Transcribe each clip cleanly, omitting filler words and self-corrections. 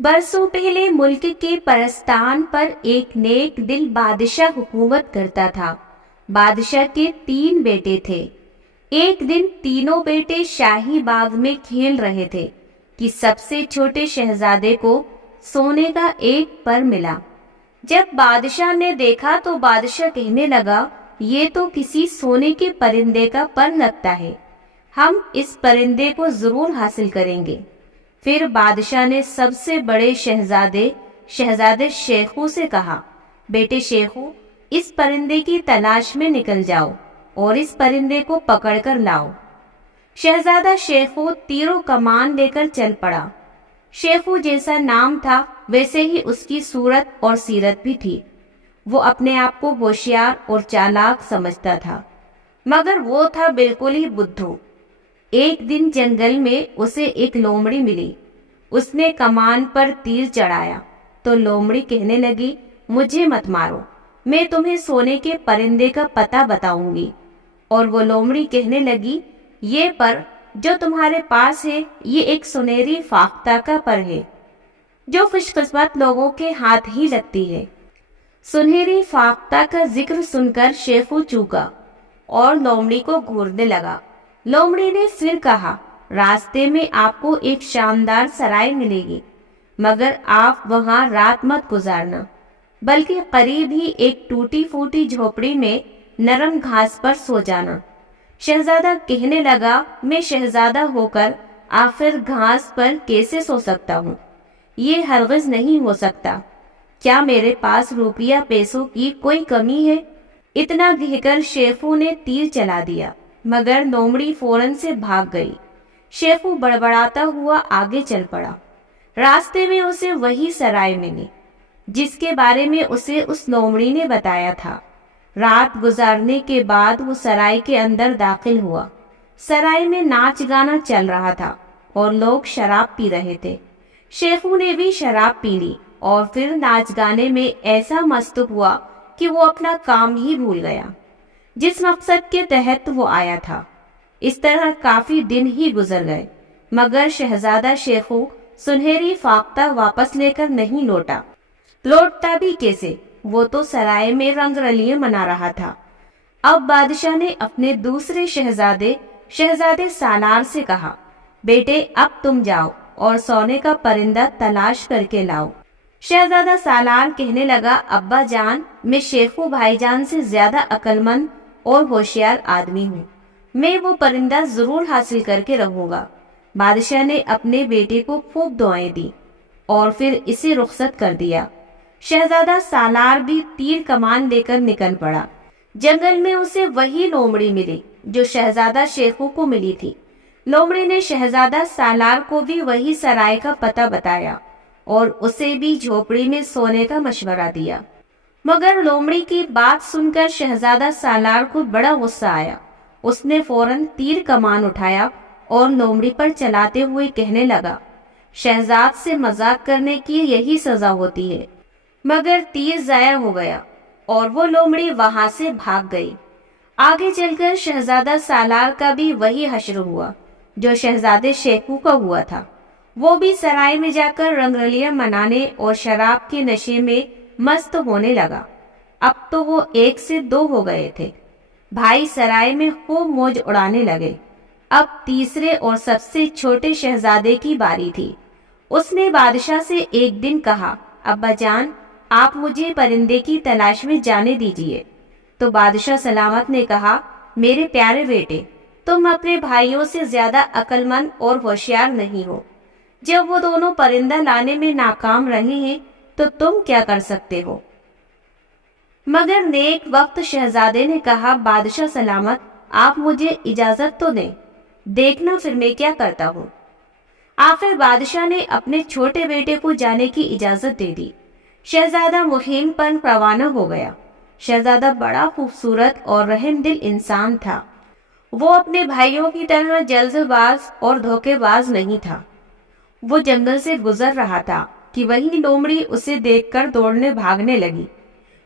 برسوں پہلے ملک کے پرستان پر ایک نیک دل بادشاہ حکومت کرتا تھا۔ بادشاہ کے 3 بیٹے تھے۔ ایک دن تینوں بیٹے شاہی باغ میں کھیل رہے تھے کہ سب سے چھوٹے شہزادے کو سونے کا ایک پر ملا۔ جب بادشاہ نے دیکھا تو بادشاہ کہنے لگا، یہ تو کسی سونے کے پرندے کا پر لگتا ہے، ہم اس پرندے کو ضرور حاصل کریں گے۔ پھر بادشاہ نے سب سے بڑے شہزادے شیخو سے کہا، بیٹے شیخو، اس پرندے کی تلاش میں نکل جاؤ اور اس پرندے کو پکڑ کر لاؤ۔ شہزادہ شیخو تیر و کمان لے کر چل پڑا۔ شیخو جیسا نام تھا ویسے ہی اس کی صورت اور سیرت بھی تھی۔ وہ اپنے آپ کو ہوشیار اور چالاک سمجھتا تھا، مگر وہ تھا بالکل ہی بدھو۔ ایک دن جنگل میں اسے ایک لومڑی ملی۔ اس نے کمان پر تیر چڑھایا تو لومڑی کہنے لگی، مجھے مت مارو، میں تمہیں سونے کے پرندے کا پتہ بتاؤں گی۔ اور وہ لومڑی کہنے لگی، یہ پر جو تمہارے پاس ہے یہ ایک سنہری فاختہ کا پر ہے جو خوش قسمت لوگوں کے ہاتھ ہی لگتی ہے۔ سنہری فاختہ کا ذکر سن کر شیخو چونکا اور لومڑی کو گھورنے لگا۔ لومڑی نے پھر کہا، راستے میں آپ کو ایک شاندار سرائے ملے گی، مگر آپ وہاں رات مت گزارنا، بلکہ قریب ہی ایک ٹوٹی پھوٹی جھوپڑی میں نرم گھاس پر سو جانا۔ شہزادہ کہنے لگا، میں شہزادہ ہو کر آخر گھاس پر کیسے سو سکتا ہوں؟ یہ ہرگز نہیں ہو سکتا۔ کیا میرے پاس روپیہ پیسوں کی کوئی کمی ہے؟ اتنا کہہ کر شیخو نے تیر چلا دیا، مگر لومڑی فوراً سے بھاگ گئی۔ شیخو بڑبڑاتا ہوا آگے چل پڑا۔ راستے میں اسے وہی سرائے ملی جس کے بارے میں اسے اس لومڑی نے بتایا تھا۔ رات گزارنے کے بعد وہ سرائے کے اندر داخل ہوا۔ سرائے میں ناچ گانا چل رہا تھا اور لوگ شراب پی رہے تھے۔ شیخو نے بھی شراب پی لی اور پھر ناچ گانے میں ایسا مست ہوا کہ وہ اپنا کام ہی بھول گیا جس مقصد کے تحت وہ آیا تھا۔ اس طرح کافی دن ہی گزر گئے، مگر شہزادہ شیخو سنہری فاختہ واپس لے کر نہیں لوٹتا بھی کیسے؟ وہ تو سرائے میں رنگ رلیاں منا رہا تھا۔ اب بادشاہ نے اپنے دوسرے شہزادے سالار سے کہا، بیٹے اب تم جاؤ اور سونے کا پرندہ تلاش کر کے لاؤ۔ شہزادہ سالار کہنے لگا، ابا جان، میں شیخو بھائی جان سے زیادہ عقل مند اور ہوشیار آدمی ہوں، میں وہ پرندہ ضرور حاصل کر کے رہوں گا۔ بادشاہ نے اپنے بیٹے کو خوب دعائیں دی اور پھر اسے رخصت کر دیا۔ شہزادہ سالار بھی تیر کمان لے کر نکل پڑا۔ جنگل میں اسے وہی لومڑی ملی جو شہزادہ شیخو کو ملی تھی۔ لومڑی نے شہزادہ سالار کو بھی وہی سرائے کا پتہ بتایا اور اسے بھی جھوپڑی میں سونے کا مشورہ دیا، مگر لومڑی کی بات سن کر شہزادہ سالار کو بڑا غصہ آیا۔ اس نے فوراً تیر کمان اٹھایا اور لومڑی پر چلاتے ہوئے کہنے لگا، شہزاد سے مذاق کرنے کی یہی سزا ہوتی ہے۔ مگر تیر ضائع ہو گیا اور وہ لومڑی وہاں سے بھاگ گئی۔ آگے چل کر شہزادہ سالار کا بھی وہی حشر ہوا جو شہزادے شیخو کا ہوا تھا۔ وہ بھی سرائے میں جا کر رنگ رلیاں منانے اور شراب کے نشے میں مست ہونے لگا۔ اب تو وہ 1 سے 2 ہو گئے تھے۔ بھائی سرائے میں خوب موج اڑانے لگے۔ اب تیسرے اور سب سے چھوٹے شہزادے کی باری تھی۔ اس نے بادشاہ سے ایک دن کہا، ابا جان، آپ مجھے پرندے کی تلاش میں جانے دیجیے۔ تو بادشاہ سلامت نے کہا، میرے پیارے بیٹے، تم اپنے بھائیوں سے زیادہ عقل مند اور ہوشیار نہیں ہو۔ جب وہ دونوں پرندہ لانے میں ناکام رہے ہیں تو تم کیا کر سکتے ہو؟ مگر نیک وقت شہزادے نے کہا، بادشاہ سلامت، آپ مجھے اجازت تو دیں، دیکھنا پھر میں کیا کرتا ہوں۔ آخر بادشاہ نے اپنے چھوٹے بیٹے کو جانے کی اجازت دے دی۔ شہزادہ مہم پر روانہ ہو گیا۔ شہزادہ بڑا خوبصورت اور رحم دل انسان تھا۔ وہ اپنے بھائیوں کی طرح جلد باز اور دھوکے باز نہیں تھا۔ وہ جنگل سے گزر رہا تھا کہ وہی لومڑی اسے دیکھ کر دوڑنے بھاگنے لگی۔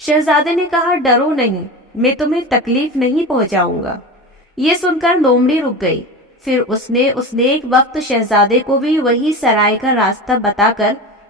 شہزادے نے کہا، ڈرو نہیں، میں تمہیں تکلیف نہیں پہنچاؤں گا۔ یہ سن کر لومڑی رک گئی۔ پھر اس نے ایک وقت شہزادے کو بھی وہی سرائے کا راستہ بتا کر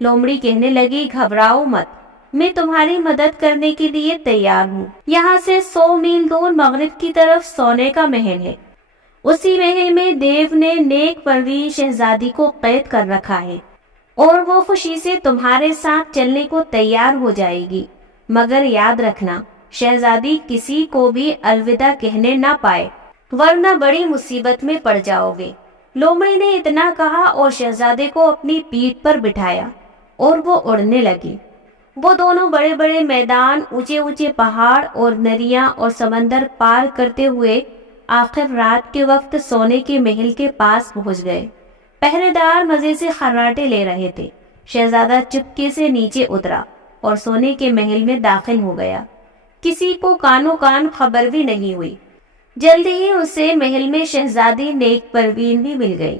لومڑی کہنے لگی گھبراؤ مت، میں تمہاری مدد کرنے کے لیے تیار ہوں۔ یہاں سے 100 میل دور مغرب کی طرف سونے کا محل ہے، اسی محل میں دیو نے نیک پروین شہزادی کو قید کر رکھا ہے اور وہ خوشی سے تمہارے ساتھ چلنے کو تیار ہو جائے گی، مگر یاد رکھنا شہزادی کسی کو بھی الوداع کہنے نہ پائے ورنہ بڑی مصیبت میں پڑ جاؤ گے۔ لومڑی نے اتنا کہا اور شہزادے کو اپنی پیٹھ پر بٹھایا اور وہ اڑنے لگی۔ وہ دونوں بڑے بڑے میدان، اونچے اونچے پہاڑ اور ندیاں اور سمندر پار کرتے ہوئے آخر رات کے وقت سونے کے محل کے پاس پہنچ گئے۔ پہرے دار مزے سے خراٹے لے رہے تھے۔ شہزادہ چپکے سے نیچے اترا اور سونے کے محل میں داخل ہو گیا۔ کسی کو کانوں کان خبر بھی نہیں ہوئی۔ جلد ہی اسے محل میں شہزادی نیک پروین بھی مل گئی۔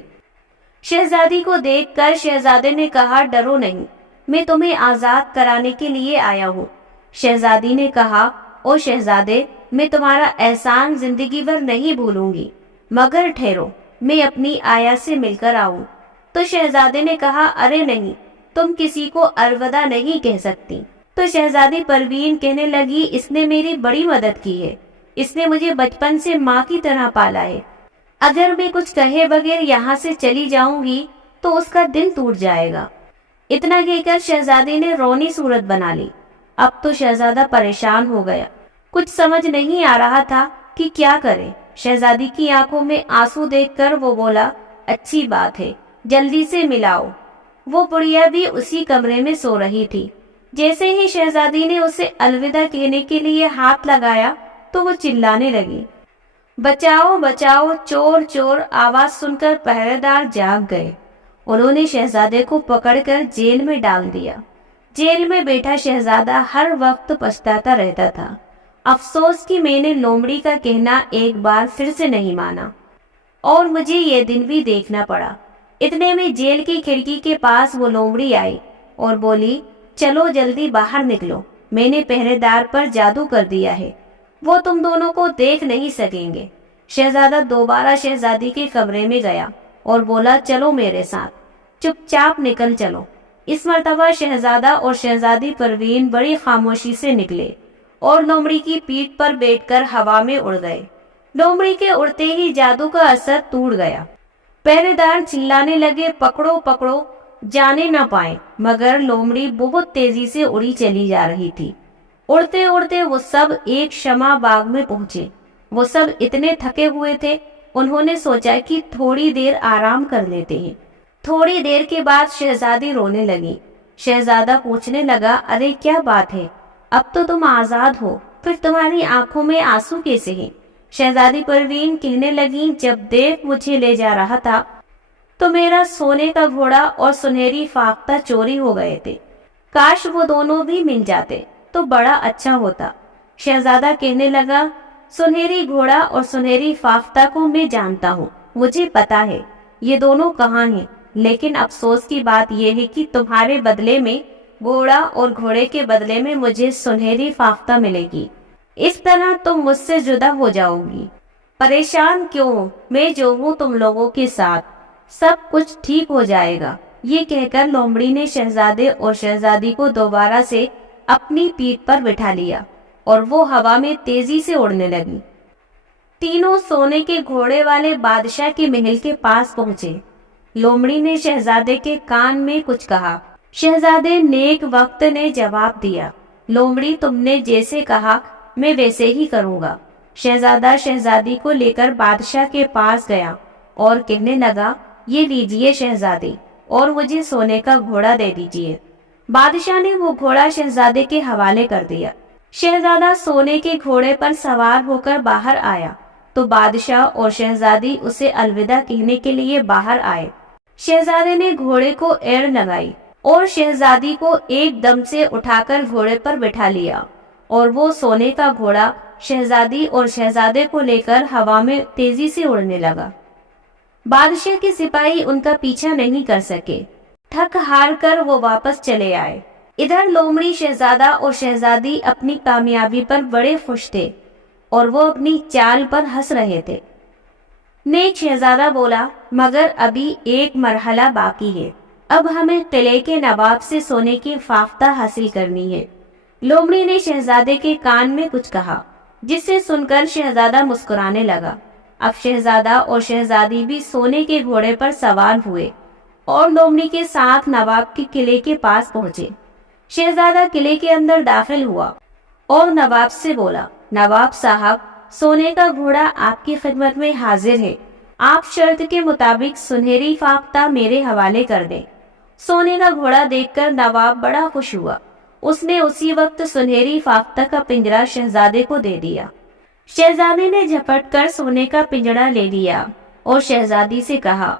شہزادی کو دیکھ کر شہزادے نے کہا ڈرو نہیں، میں تمہیں آزاد کرانے کے لیے آیا ہوں۔ شہزادی نے کہا او شہزادے، میں تمہارا احسان زندگی بھر نہیں بھولوں گی، مگر ٹھہرو میں اپنی آیا سے مل کر آؤں۔ تو شہزادے نے کہا ارے نہیں، تم کسی کو الوداع نہیں کہہ سکتی۔ تو شہزادی پروین کہنے لگی اس نے میری بڑی مدد کی ہے، اس نے مجھے بچپن سے ماں کی طرح پالا ہے، اگر میں کچھ کہے بغیر یہاں سے چلی جاؤں گی تو اس کا دل ٹوٹ جائے گا۔ اتنا کہہ کر شہزادی نے رونی صورت بنا لی۔ اب تو شہزادہ پریشان ہو گیا، کچھ سمجھ نہیں آ رہا تھا کہ کیا کرے۔ شہزادی کی آنکھوں میں آنسو دیکھ کر وہ بولا اچھی بات ہے، جلدی سے ملاؤ۔ وہ بڑھیا بھی اسی کمرے میں سو رہی تھی۔ جیسے ہی شہزادی نے اسے الوداع کہنے کے لیے ہاتھ لگایا تو وہ چلانے لگی بچاؤ بچاؤ، چور چور۔ آواز سن کر پہرے دار جاگ گئے۔ انہوں نے شہزادے کو پکڑ کر جیل میں ڈال دیا۔ جیل میں بیٹھا شہزادہ ہر وقت پچھتاتا رہتا تھا، افسوس کہ میں نے لومڑی کا کہنا ایک بار پھر سے نہیں مانا اور مجھے یہ دن بھی دیکھنا پڑا۔ اتنے میں جیل کی کھڑکی کے پاس وہ لومڑی آئی اور بولی چلو جلدی باہر نکلو، میں نے پہرے دار پر جادو کر دیا ہے، وہ تم دونوں کو دیکھ نہیں سکیں گے۔ شہزادہ دوبارہ شہزادی کے کمرے میں گیا اور بولا چلو میرے ساتھ، چپ چاپ نکل چلو۔ اس مرتبہ شہزادہ اور شہزادی پروین بڑی خاموشی سے نکلے اور لومڑی کی پیٹھ پر بیٹھ کر ہوا میں اڑ گئے۔ لومڑی کے اڑتے ہی جادو کا اثر ٹوٹ گیا۔ پہرے دار چلانے لگے پکڑو پکڑو، جانے نہ پائیں، مگر لومڑی بہت تیزی سے اڑی چلی جا رہی تھی۔ اڑتے اڑتے وہ سب ایک شمع باغ میں پہنچے۔ وہ سب اتنے تھکے ہوئے تھے، انہوں نے سوچا کہ تھوڑی دیر آرام کر لیتے ہیں۔ تھوڑی دیر کے بعد شہزادی رونے لگی۔ شہزادہ پوچھنے لگا ارے کیا بات ہے، اب تو تم آزاد ہو، پھر تمہاری آنکھوں میں آنسو کیسے ہیں؟ شہزادی پروین کہنے لگی جب دیو مجھے لے جا رہا تھا تو میرا سونے کا گھوڑا اور سنہری فاختہ چوری ہو گئے تھے، کاش وہ دونوں بھی مل جاتے تو بڑا اچھا ہوتا۔ شہزادہ کہنے لگا سنہری گھوڑا اور سنہری فاختہ کو میں جانتا ہوں، مجھے پتا ہے یہ دونوں کہاں ہیں، لیکن افسوس کی بات یہ ہے کہ تمہارے بدلے میں گھوڑا اور گھوڑے کے بدلے میں مجھے سنہری فاختہ ملے گی، اس طرح تم مجھ سے جدا ہو جاؤ گی۔ پریشان کیوں، میں جو ہوں تم لوگوں کے ساتھ، سب کچھ ٹھیک ہو جائے گا۔ یہ کہہ کر لومڑی نے شہزادے اور شہزادی کو دوبارہ سے اپنی پیٹھ پر بٹھا لیا اور وہ ہوا میں تیزی سے اڑنے لگی۔ تینوں سونے کے گھوڑے والے بادشاہ کے محل کے پاس پہنچے۔ لومڑی نے شہزادے کے کان میں کچھ کہا۔ شہزادے نیک وقت نے جواب دیا لومڑی تم نے جیسے کہا میں ویسے ہی کروں گا۔ شہزادہ شہزادی کو لے کر بادشاہ کے پاس گیا اور کہنے لگا یہ لیجئے شہزادی اور مجھے سونے کا گھوڑا دے دیجئے۔ بادشاہ نے وہ گھوڑا شہزادے کے حوالے کر دیا۔ شہزادہ سونے کے گھوڑے پر سوار ہو کر باہر آیا تو بادشاہ اور شہزادی اسے الوداع کہنے کے لیے باہر آئے۔ شہزادے نے گھوڑے کو ایڑ لگائی اور شہزادی کو ایک دم سے اٹھا کر گھوڑے پر بٹھا لیا اور وہ سونے کا گھوڑا شہزادی اور شہزادے کو لے کر ہوا میں تیزی سے اڑنے لگا۔ بادشاہ کے سپاہی ان کا پیچھا نہیں کر سکے، تھک ہار کر وہ واپس چلے آئے۔ ادھر لومڑی شہزادہ اور شہزادی اپنی کامیابی پر بڑے خوش تھے اور وہ اپنی چال پر ہنس رہے تھے۔ نیک شہزادہ بولا مگر ابھی ایک مرحلہ باقی ہے، اب ہمیں قلعے کے نواب سے سونے کی فاختہ حاصل کرنی ہے۔ لومڑی نے شہزادے کے کان میں کچھ کہا، جسے سن کر شہزادہ مسکرانے لگا۔ اب شہزادہ اور شہزادی بھی سونے کے گھوڑے پر سوار ہوئے اور لومڑی کے ساتھ نواب کے قلعے کے پاس پہنچے۔ شہزادہ قلعے کے اندر داخل ہوا اور نواب سے بولا، نواب صاحب، سونے کا گھوڑا آپ کی خدمت میں حاضر ہے، آپ شرط کے مطابق سنہری فاختہ میرے حوالے کر دیں۔ سونے کا گھوڑا دیکھ کر نواب بڑا خوش ہوا۔ اس نے اسی وقت سنہری فاختہ کا پنجرا شہزادے کو دے دیا۔ شہزادے نے جھپٹ کر سونے کا پنجرا لے لیا اور شہزادی سے کہا،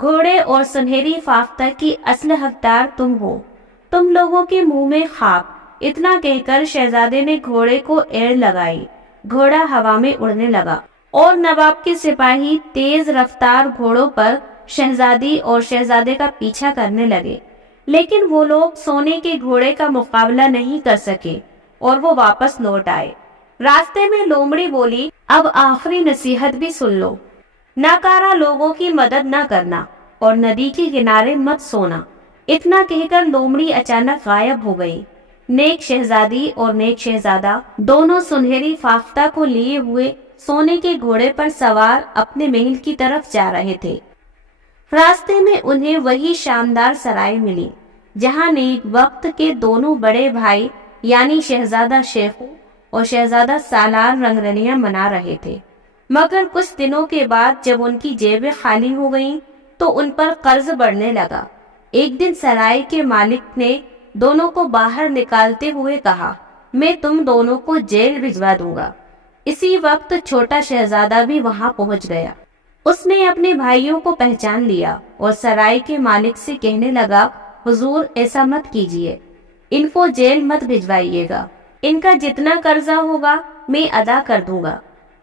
گھوڑے اور سنہری فاختہ کی اصل حقدار تم ہو، تم لوگوں کے منہ میں خاک۔ اتنا کہہ کر شہزادے نے گھوڑے کو ایڑ لگائی، گھوڑا ہوا میں اڑنے لگا اور نواب کے سپاہی تیز رفتار گھوڑوں پر شہزادی اور شہزادے کا پیچھا کرنے لگے، لیکن وہ لوگ سونے کے گھوڑے کا مقابلہ نہیں کر سکے اور وہ واپس لوٹ آئے۔ راستے میں لومڑی بولی، اب آخری نصیحت بھی سن لو، ناکارہ لوگوں کی مدد نہ کرنا اور ندی کے کنارے مت سونا۔ اتنا کہہ کر لومڑی اچانک غائب ہو گئی۔ نیک شہزادی اور نیک شہزادہ دونوں سنہری فاختہ کو لیے ہوئے سونے کے گھوڑے پر سوار اپنے محل کی طرف جا رہے تھے۔ راستے میں انہیں وہی شاندار سرائے ملی جہاں نیک وقت کے دونوں بڑے بھائی یعنی شہزادہ شیخو اور شہزادہ سالار رنگ رلیاں منا رہے تھے، مگر کچھ دنوں کے بعد جب ان کی جیبیں خالی ہو گئیں تو ان پر قرض بڑھنے لگا۔ ایک دن سرائے کے مالک نے دونوں کو باہر نکالتے ہوئے کہا، میں تم دونوں کو جیل بھجوا دوں گا۔ اسی وقت چھوٹا شہزادہ بھی وہاں پہنچ گیا۔ اس نے اپنے بھائیوں کو پہچان لیا اور سرائے کے مالک سے کہنے لگا، حضور ایسا مت کیجیے، ان کو جیل مت بھجوائیے گا، ان کا جتنا قرضہ ہوگا میں ادا کر دوں گا۔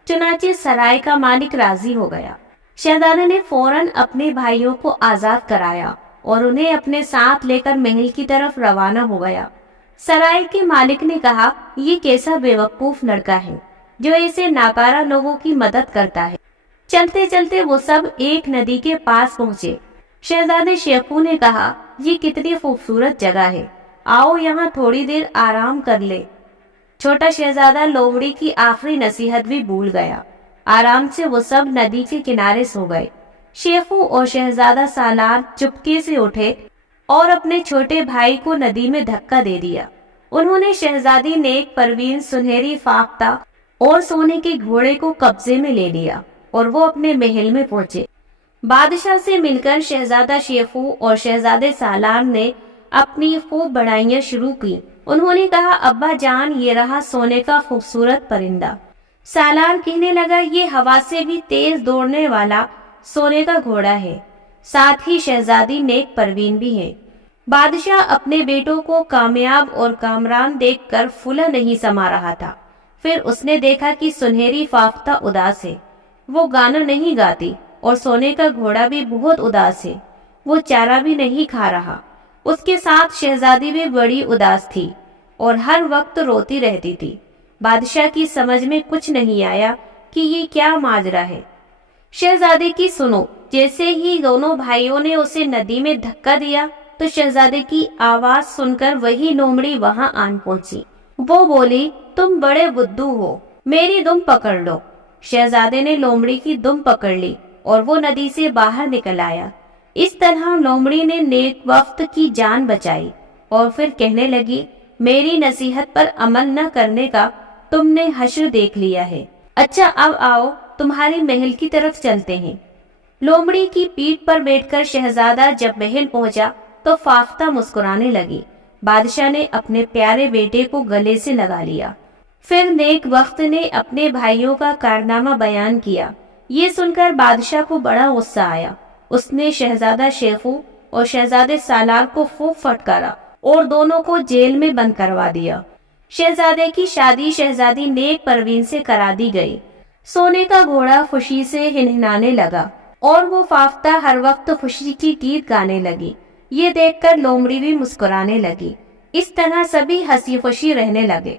چنانچہ سرائے کا مالک راضی ہو گیا۔ شہزادے نے فوراً اپنے بھائیوں کو آزاد کرایا اور انہیں اپنے ساتھ لے کر محل کی طرف روانہ ہو گیا۔ سرائے کے مالک نے کہا، یہ کیسا بے وقوف لڑکا ہے جو ایسے ناکارہ لوگوں کی مدد کرتا ہے۔ چلتے چلتے وہ سب ایک ندی کے پاس پہنچے۔ شہزادے شیخو نے کہا، یہ کتنی خوبصورت جگہ ہے، آؤ یہاں تھوڑی دیر آرام کر لے۔ چھوٹا شہزادہ لومڑی کی آخری نصیحت بھی بھول گیا۔ آرام سے وہ سب ندی کے کنارے سو گئے۔ شیخو اور شہزادہ سالار چپکے سے اٹھے اور اپنے چھوٹے بھائی کو ندی میں دھکا دے دیا۔ انہوں نے شہزادی نیک پروین سنہری فاختہ اور سونے کے گھوڑے کو قبضے میں لے لیا اور وہ اپنے محل میں پہنچے۔ بادشاہ سے مل کر شہزادہ شیخو اور شہزادے سالار نے اپنی خوب بڑائیاں شروع کی۔ انہوں نے کہا، ابا جان، یہ رہا سونے کا خوبصورت پرندہ۔ سالار کہنے لگا، یہ ہوا سے بھی تیز دوڑنے والا سونے کا گھوڑا ہے، ساتھ ہی شہزادی نیک پروین بھی ہے۔ بادشاہ اپنے بیٹوں کو کامیاب اور کامران دیکھ کر پھولا نہیں سما رہا تھا۔ پھر اس نے دیکھا کہ سنہری فاختہ اداس ہے، وہ گانا نہیں گاتی، اور سونے کا گھوڑا بھی بہت اداس ہے، وہ چارہ بھی نہیں کھا رہا۔ اس کے ساتھ شہزادی بھی بڑی اداس تھی اور ہر وقت روتی رہتی تھی۔ بادشاہ کی سمجھ میں کچھ نہیں آیا کہ یہ کیا ماجرا ہے۔ شہزادے کی سنو، جیسے ہی دونوں بھائیوں نے اسے ندی میں دھکا دیا تو شہزادے کی آواز سن کر وہی لومڑی وہاں آن پہنچی۔ وہ بولی، تم بڑے بدھو ہو، میری دم پکڑ لو۔ شہزادے نے لومڑی کی دم پکڑ لی اور وہ ندی سے باہر نکل آیا۔ اس طرح لومڑی نے نیک وقت کی جان بچائی اور پھر کہنے لگی، میری نصیحت پر عمل نہ کرنے کا تم نے حشر دیکھ لیا ہے۔ اچھا، اب آؤ تمہاری محل کی طرف چلتے ہیں۔ لومڑی کی پیٹھ پر بیٹھ کر شہزادہ جب محل پہنچا تو فاختہ مسکرانے لگی۔ بادشاہ نے اپنے پیارے بیٹے کو گلے سے لگا لیا۔ پھر نیک وقت نے اپنے بھائیوں کا کارنامہ بیان کیا۔ یہ سن کر بادشاہ کو بڑا غصہ آیا۔ اس نے شہزادہ شیخو اور شہزادے سالار کو خوب پھٹکارا اور دونوں کو جیل میں بند کروا دیا۔ شہزادے کی شادی شہزادی نیک پروین سے کرا دی گئی۔ سونے کا گھوڑا خوشی سے ہنہنانے لگا اور وہ فاختہ ہر وقت خوشی کی گیت گانے لگی۔ یہ دیکھ کر لومڑی بھی مسکرانے لگی۔ اس طرح سبھی ہنسی خوشی رہنے لگے۔